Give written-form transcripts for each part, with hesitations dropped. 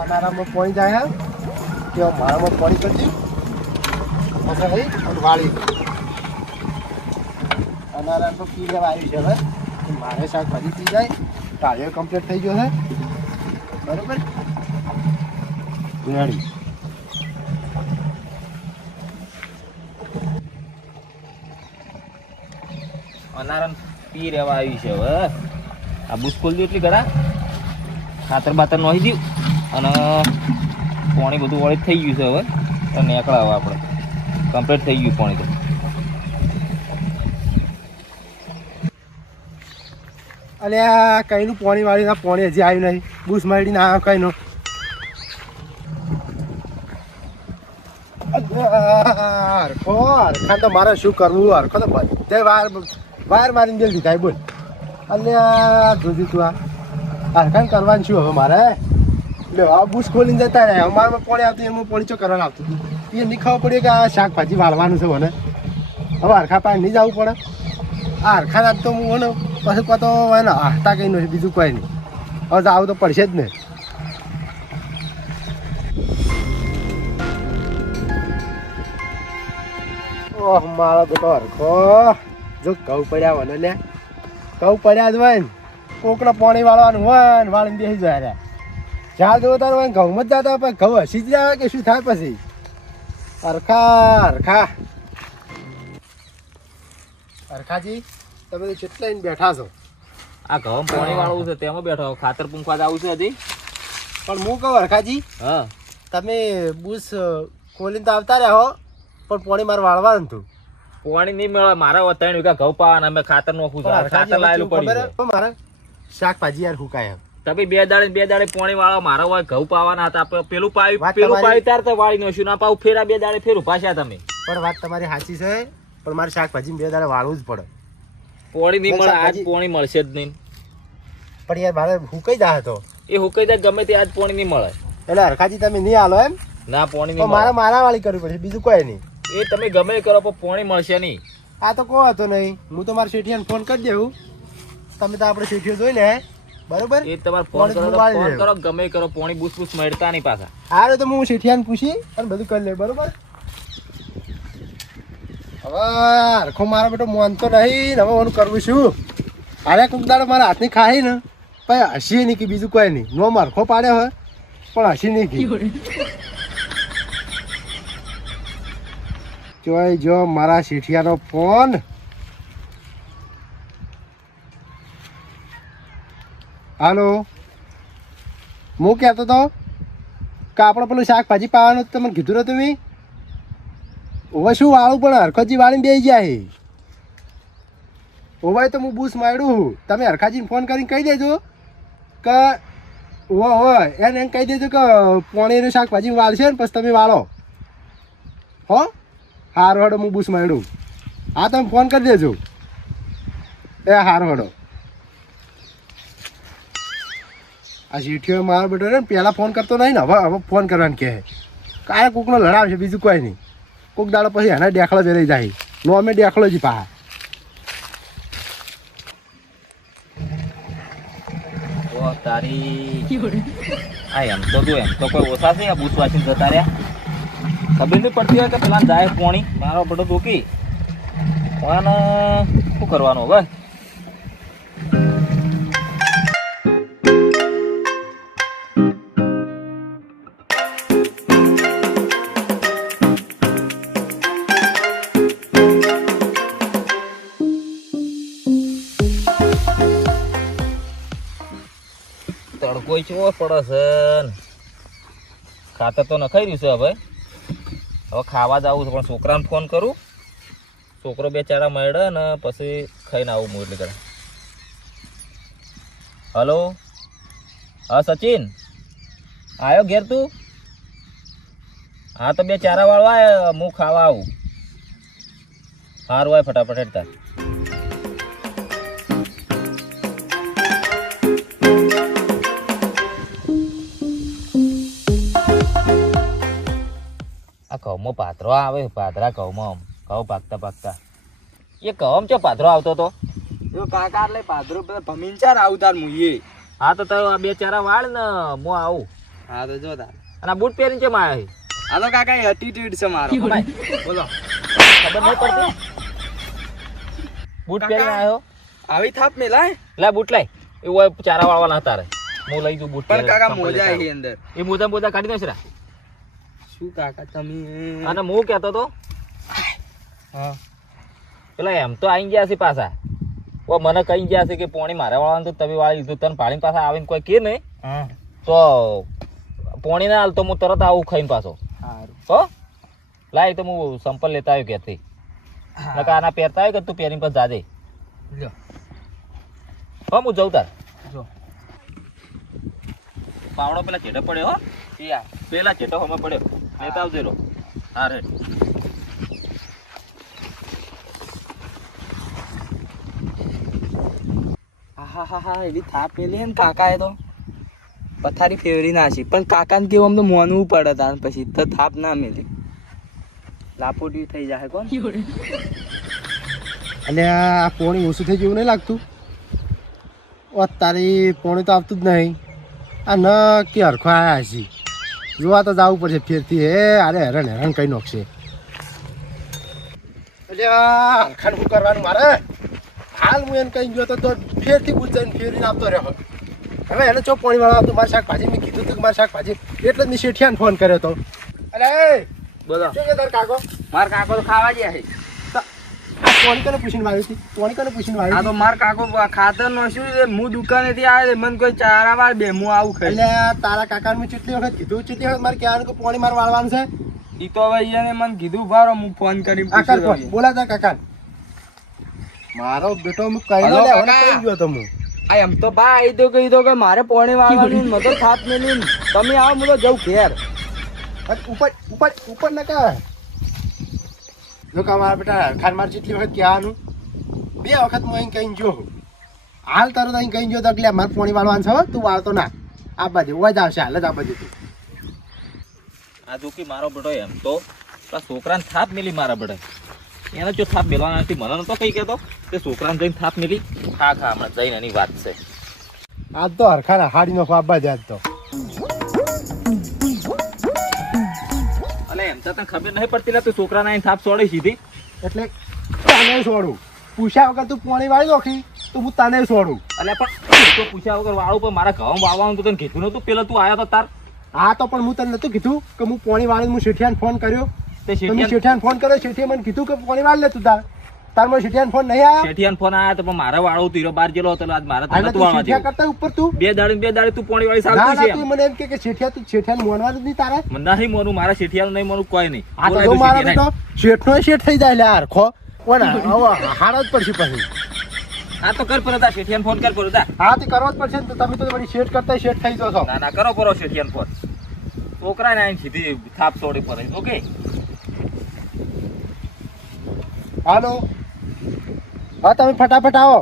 અનારામાં પાણી જાય કે મારામાં પાણી કરતી પછી વાળી અનારામ તો પી લેવા આવ્યું છે હવે મારે શાકભાજી પી જાય કાર્ય કમ્પ્લીટ થઈ ગયો છે બરોબર રેડી અનારમ પી રહેવા આવી છે હવે આ બુસ્કોલ દઉં એટલી ઘરા ખાતર બાતર નોહી દઉં અને પાણી બધું વળી થઈ ગયું છે હવે તો નીકળા હવે આપણે કમ્પ્લીટ થઈ ગયું પાણી તો અલ્યા કઈનું પાણી વાળીને પાણી હજી આવ્યું નહીં બુસ મારી ના કઈનું હરખા તો મારે શું કરવું હરખો તો બધે વાર મારીને બેલ દીધા બોલ અલ્યા જોજી તું આ હરખા કરવાનું શું હવે મારે લે આ બુસ ખોલીને જતા રહે અમારામાં પાણી આવતું એમાં પાણી ચો કરવાનું આવતું એ નહીં ખબર પડી કે આ શાકભાજી વાળવાનું છે મને હવે હરખા પાસે નહીં જવું પડે આ હરખા રાત તો હું ને પછી કહો તો હોય ને હાથતા કંઈ નથી બીજું કોઈ નહીં હવે આવું તો પડશે જ ને ઓહ મારો બેટો હરખો જો ઘઉં પડ્યા હોય ને લે ઘઉં પડ્યા જ હોય ને કોકને પાણી વાળવાનું હોય ને વાળીને બેસી જાય રે જ્યાં જોવો તાર હોય ઘઉંમાં જ જતા હોય ઘઉં હસી જ જાય કે શું થાય પછી હરખા હરખાજી તમે તો કેટલા બેઠા છો આ ઘઉં પાણી વાળવું છે તેમાં બેઠો ખાતર પૂંખવા જ આવું છે હજી પણ હું કહું હરખાજી હા તમે બુસ ખોલીને તો આવતા રહ્યા હો પણ પાણી મારે વાળવાનું હતું પાણી નહીં મળે મારા 3 વીઘા ઘઉં પાવાના અમે ખાતર નોખું છે ખાતર લાયેલું પડ્યું છે મારે શાકભાજી યાર હુકાય તમે બે દાડે પાણી વાળવા મારા હોય ઘઉં પાવાના હતા આપણે પેલું પાવી તાર તો વાળી નોશું ના પાવું ફેરા 2 દાડે ફેરું પાછા તમે પણ વાત તમારી સાચી છે પણ મારે શાકભાજી 2 દાડે વાળવું જ પડે પાણી નહીં મળે આજ પાણી મળશે જ નહીં પણ યાર મારે હુકાઈ જાય તો એ હુકાઈ જાય ગમે તે આજ પાણી નહીં મળે એટલે હરખાજી તમે નહીં હાલો એમ ના પાણી નહીં મારે મારા વાળી કરવી પડશે બીજું કોઈ નહીં એ તમે ગમે કરો પણ પાણી મળશે નહીં આ તો કહો હતો નહીં હું તો મારા શેઠિયાને ફોન કરી દેવું તમે તો આપણે શેઠિયો જોઈ લે બરોબર એ તમારે ફોન કરો ગમે કરો પાણી બુસ મળતા નહીં પાછા હારે તો હું શેઠિયાને પૂછી અને બધું કરી લે બરોબર હવે હરખો મારો બેટો માનતો નહીં હવે ઓનું કરવું શું અરે કોક દાડો મારા હાથની ખાઈ ને પછી હસીએ નહીં કે બીજું કોઈ નહીં નો હરખો પાડ્યો હોય પણ હસી નહીં કી જોઈ જો મારા શેઠિયાનો ફોન હાલો હું કહેતો હતો કે આપણે પેલું શાકભાજી પાવાનું તમે કીધું ને તમે હવે શું વાળું પણ હરખાજી વાળીને બેસી જાય હવે તો હું બૂસ માર્યું તમે હરખાજીને ફોન કરીને કહી દેજો કે હોય એને કહી દેજો કે પાણીનું શાકભાજી વાળશે ને પછી તમે વાળો હો હારો હડો હું બૂસ માર્યું હા તમે ફોન કરી દેજો એ હારો હડો આ શીઠીઓ મારો બેટો ને પહેલાં ફોન કરતો નહીં ને હવે ફોન કરવાનું કહે કાંઈ કોકનો લડાવશે બીજું કોઈ નહીં કોક દાડો પછી એના ડેખલો જ રહી જાય નો અમે ડેખલો જ પા તારી આ એમ તો કોઈ ઓછા છે આ બુસ વાંચીને જતા રહ્યા ખબર નહીં પડતી હોય કે પેલા જાય પોણી મારો બધો દુખી પણ શું કરવાનું હવે તડકો ચેવો પડે છે ખાતર તો નખાઈ રહ્યું છે હવે ખાવા જ આવું છે પણ છોકરાને ફોન કરું છોકરો બે ચારા મળે ને પછી ખાઈને આવું હું એટલે કરે હલો હા સચિન આવ્યો ઘેર તું હા તો બે ચારા વાળવા હું ખાવા આવું સારું હોય ફટાફટ હેડતા આ ઘઉંમાં પાથરો આવે પાથરા ઘઉંમાં ઘઉં પાકતા એ ઘઉં ચો પાથરો આવતો હતો જો કાકા એટલે પાદરો પેલા ભમીન ચાર આવતાર મુઈએ. હા તો તારો આ બે ચારા વાળ ને હું આવું. હા તો જો તાર. અને આ બૂટ પહેરીને કેમ આવ્યા છે? આ તો કાકા એટીટ્યુડ છે મારો. બોલો ખબર નહીં પડતી બૂટ પહેરીને આવ્યો. આવી થાપ મેલાય. લે બૂટ લાય એવું ચારા વાળવાના તારે હું લઈ દઉં બૂટ. પણ કાકા મોજા આવી અંદર. એ મોજા મોજા કાઢી નાખશે. શું કાકા તમે? અને હું કહેતો તો હા પેલા એમ તો આવી ગયા છે પાછા. ઓ મને કહી ગયા છે કે પોણી મારે વાળવાનું તો તમે વાળી લીધું તને પાડીને પાછા આવીને કોઈ કે નહીં હા તો પોણી ના હાલ તો હું તરત આવું ખાઈને પાછો. સારું. હો લાય તો હું સંપલ લેતા આવ્યો ક્યાંથી. નકા આના પહેરતા આવ્યો કે તું પહેરીને પછી જાજે. લ્યો હો હું જઉં તાર. જો પાવડો પેલા ચેટો પડ્યો. હો પિયા પેલા ચેટો હમે પડ્યો લેતા આવજે રો. હા રે હા હા હા એવી થાપ મેલી હે ને કાકાએ તો પથારી ફેરવી નાખી. પણ કાકાને કેવું આમ તો મોનવું પડે તાર પછી તો થાપ ના મેલી. લાપોટી થઈ જાય કોણ. અને આ પોણી ઓછું થઈ જેવું નહીં લાગતું? ઓ તારી પોણી તો આવતું જ નહીં. આ ન કે હરખો આવ્યા છે જોવા તો જવું પડશે ફેરથી. હે અરે હેરાન હેરાન કઈ નાખશે. એટલે આ હરખાને શું કરવાનું મારે? હાલ હું એને કઈ ગયો તો ફેરથી ગુજાઈને ફેરીને આપતો રહ્યો. હવે એને ચો પોણી વાળા આવતું મારે શાકભાજી મેં કીધું હતું કે મારે શાકભાજી એટલે જ મેં શેઠિયાને ફોન કર્યો હતો. અરે બોલો Dạ. શું કે તાર કાકો? માર કાકો તો ખાવા ગયા છે. આ પોણી કને પૂછીને વાવી હતી? પોણી કને પૂછીને વાવી આ તો માર કાકો ખાતર નો શું છે હું દુકાનેથી આવે મને કોઈ ચારા વાર બે હું આવું ખાઈ. એટલે તારા કાકાને મેં કેટલી વખત કીધું કેટલી વખત મારે કહેવાનું કે પોણી મારે વાળવાનું છે. ઈ તો હવે એને મને કીધું ભારો હું ફોન કરી આ કર ફોન બોલા તારા કાકા. મારો બેટો હું કહી હલો, લો લે કાકા. કહી ગયો તો હું. આ એમ તો બા આવી તો કહી દો કે મારે પોણી વાળવાનું ને મતો થાપ મેલી ને તમે આવો હું તો જઉં ઘેર. અને ઉપર ઉપર ઉપર ન કર. જો કે મારા બેટા ખાન મારે જેટલી વખત કહેવાનું 2 વખત હું અહીં કહીને જો હાલ તરત અહીં કહીને જો તો એટલે મારે પોણી વાળવાનું છે હો, તું વાળતો ના. આ બાજુ ઓય જ આવશે હાલ જ આ બાજુ તું. આ જોકી મારો બેટો એમ તો પેલા છોકરાને થાપ મેલી મારા બેટે. એને જો થાપ મેલવાના નથી મને નતો કઈ કહેતો કે છોકરાને જઈને થાપ મેલી. ખા ખા હમણાં જઈને એની વાત છે. આજ તો હરખાના હાડી નો આજ આજ તો. અલે એમ તો તને ખબર નહીં પડતી લે તું છોકરાને આઈને થાપ છોડી સીધી. એટલે તને છોડું પૂછ્યા વગર તું પોણી વાળી નોખી તો હું તને છોડું. અલે પણ તો પૂછ્યા વગર વાળું પણ મારા ઘઉં વાવવાનું તો તને કીધું નતું પેલા તું આવ્યો તો તાર. હા તો પણ હું તને નતું કીધું કે હું પોણી વાળી હું શેઠિયાને ફોન કર્યો. તે તો મેં શેઠિયાને શેઠિયાને ફોન કર્યો શેઠિયાએ મને કીધું કે પોણી વાળી લે તું તાર મને શેઠિયાને ફોન નહીં આવ્યો. શેઠિયાને ફોન આવ્યો તો પણ મારે વાળું તીરો બાર જેલો હતો આજ મારે તો એટલે નતું તું વાળવા શેઠિયા જેવું. કરતા ઉપર તું બે દાડે તું પોણી વાળી ના સાલતું ના છે તું મને એમ કે શેઠિયા તું શેઠિયાને મોનવાનું જ નહીં તારે. મને નહીં મોનું મારા શેઠિયાનું નહીં મોનું કોઈ નહીં. આ તો બોલાય જો તું મારા શેઠિયાને. બેટો શેઠનો શેઠ થઈ જાય લે આ હરખો. કોના હવે હારા જ પડશે પછી. આ તો કર પરતા શેઠિયાને ફોન કર પરતા. હા તે કરવો જ પડશે ને તો તમે તો વળી શેઠ કરતા શેઠ થઈ જાઓ છો. ના ના કરો પરો શેઠિયાને ફોન. છોકરાને આઈને સીધી થાપ છોડી પડે. ઓકે હાલો હા તમે ફટાફટ આવો.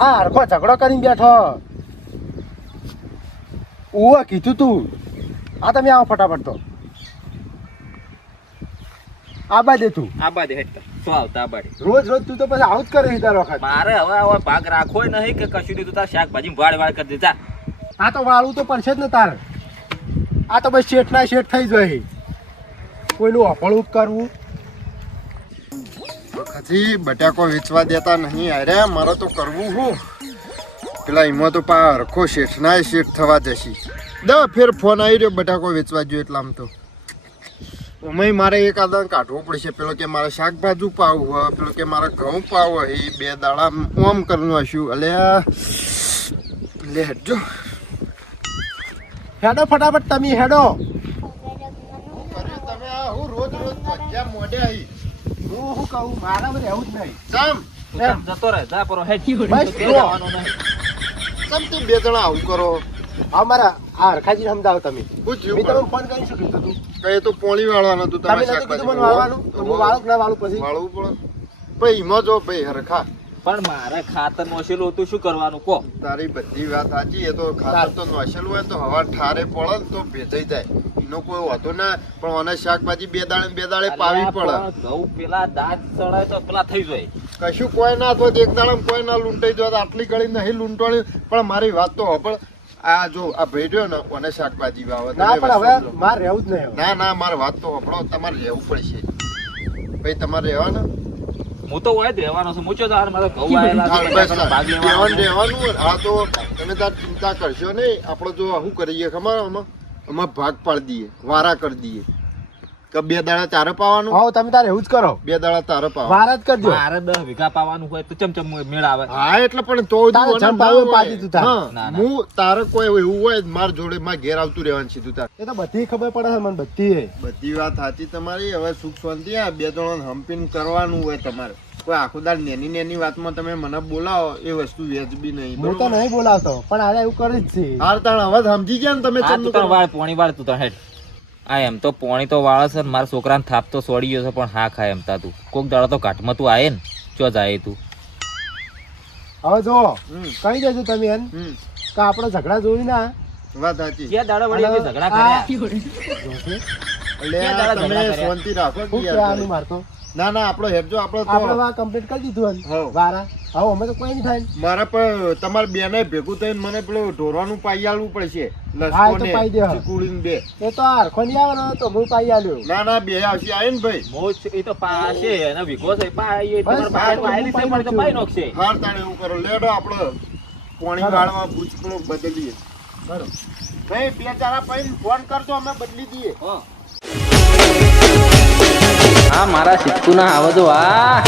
હા હરખો ઝઘડો કરીને બેઠો. ઓવે કીધું તું. હા તમે આવો ફટાફટ તો. આબા દે તું. આ બાજુ હેઠ તો આવતા આ બાજુ. રોજ રોજ તું તો પછી આવું જ કરે દર વખત. મારે હવે ભાગ રાખવો નહીં કે કશું નહીં. તું તાર શાકભાજી વાળ વાળ કરી દેતા. આ તો વાળું તો પડશે જ ને તારે. આ તો બસ શેઠના શેઠ થઈ જાય. કોઈનું અફળું કરવું. હજી બટાકો વેચવા દેતા નહીં. અરે મારે તો કરવું હું પેલા એમાં તો પા હરખો શેઠના શેઠ થવા જશે. ફેર ફોન આવી રહ્યો બટાકો વેચવા જોઈએ એટલે આમ તો અમે મારે એક આદાન કાઢવો પડશે. પેલો કે મારે શાકભાજી પાવું હોય, પેલો કે મારે ઘઉં પાવું હોય. એ 2 દાડા ઓમ કરવાનું હશું. અલ્યા લે હેડજો હેડો ફટાફટ તમે હેડો. તમે આ હું રોજ રોજ ભજીયા મોઢે આવી હું શું કહું મારા બધે એવું જ નહીં. ચમ જતો રહે જા પરો હેઠ. બસ તો જો. જવાનું નહીં. ચમ તું 2 જણા આવું કરો. અમારા આ હરખાજી સમજાવો તમે. હું થયું મેં પણ? તમને ફોન કરીને શું કીધું તું? કઈ તો પોણી વાળવાનું હતું. તમે નતું કીધું મને વાળવાનું તો હું વાળું કે ના વાળું પછી. વાળવું પડે ભાઈ એમાં જો ભાઈ હરખા પણ મારે ખાતર નોશેલું હતું શું કરવાનું કહો. તારી બધી વાત સાચી. એ તો ખાતર તો નોસેલું હોય તો હવા ઠારે પડે ને તો ભેજાઈ જાય. એનો કોઈ હોતો ના પણ મને શાકભાજી બે દાડે પાવી પડે ઘઉં પેલા દાંત ચડાય તો પેલા થઈ જાય. કશું કોઈ ના થો એક દાડમ કોઈ ના લૂંટાઈ જોત આટલી ઘડી નહીં લૂંટવાની પણ મારી વાત તો હોભળ આ જો આ ભાઈ રહ્યો ને મને શાકભાજી વાવે ના પણ હવે મારે રહેવું જ નહીં હવે. ના મારી વાત તો હોભળો તમારે રહેવું પડશે ભાઈ તમારે રહેવાનું હું તો હોય જ રહેવાનો છું. હું ચો તાર મારે ઘઉં આયેલા છે, એટલે ભાગ લેવાનો. રહેવાનું હા તો તમે તાર ચિંતા કરશો નહીં આપણે જો શું કરીએ ખબર આમાં ભાગ પાડી દઈએ વારા કરી દઈએ કે 2 દાડા તારે પાવાનું હા તમે તારે એવું જ કરો 2 દાડા તારે પાવાનું વાર જ કરજો મારે 10 વીઘા પાવાનું હોય તો ચમચમ મેળ આવે. હા એટલે પણ તો તારે જ જમ પાવું પાડી તું તારે. હા, ના. હું તારે કોઈ એવું હોય માર જોડે માર ઘેર આવતું રહેવાનું સીધું તાર એ તો બધી ખબર પડે છે મને બધી બધી વાત સાચી તમારી હવે સુખ શાંતિ આ 2 જણા હમ્પીન કરવાનું હોય તમારે કોઈ આખો દાડ નેની વાતમાં તમે મને બોલાવો એ વસ્તુ વ્યાજબી નહીં હું તો નહીં બોલાવતો પણ આજે એવું કરી જ છે હાર તાણ હવે સમજી ગયા ને તમે આ ચંદુ તું તાર વાળ પોણી વાળ તું તાર હેડ. આ એમ તો પોણી તો વાળે છે ને મારા છોકરાને થાપ તો સોડી ગયો છે પણ હા ખાય એમ તા તું કોક દાડો તો ઘાટમાં તું આયે ને ચો જાય તું. હવે જો હમ. કહી દેજો તમે એમ કે આપણે ઝઘડા જોઈ ના વાત સાચી ક્યાં દાડો વળી અમે ઝઘડા કર્યા? જોશે. એટલે ક્યાં આ દાડા તમે ઝઘડા કર્યા? શાંતિ રાખો કે શું યાર કહેવાનું મારતો ના આપણો હેરજો આપણો આપણે તો વા કમ્પ્લીટ કરી દીધું હઉ. હન વારા હવે અમે તો કોઈ નહીં થાય મારા પર તમારે બેને ભેગું થઈને મને પેલો ઢોરવાનું પાઈ આલવું પડશે હા, એ તો પાઈ દે. ચીકુડીને બે એ તો હરખો નહીં આવે ને તો હું પાઈ આલ્યો ના બે આવશે આવે ને ભાઈ મોજ એ તો પાશે અને વીઘો છે પાય એ બસ, તમારે પાય પાયેલી તો છે પણ તો પાય નોખશે. હાર તાણે એવું કરો લેડો આપણે પોણી વાળવા ભૂચકડો બદલીએ બરોબર ભાઈ 2 ચારા પાઈને ફોન કરજો અમે બદલી દઈએ હા. હા મારા સિદ્ધુ ના આવો તો આ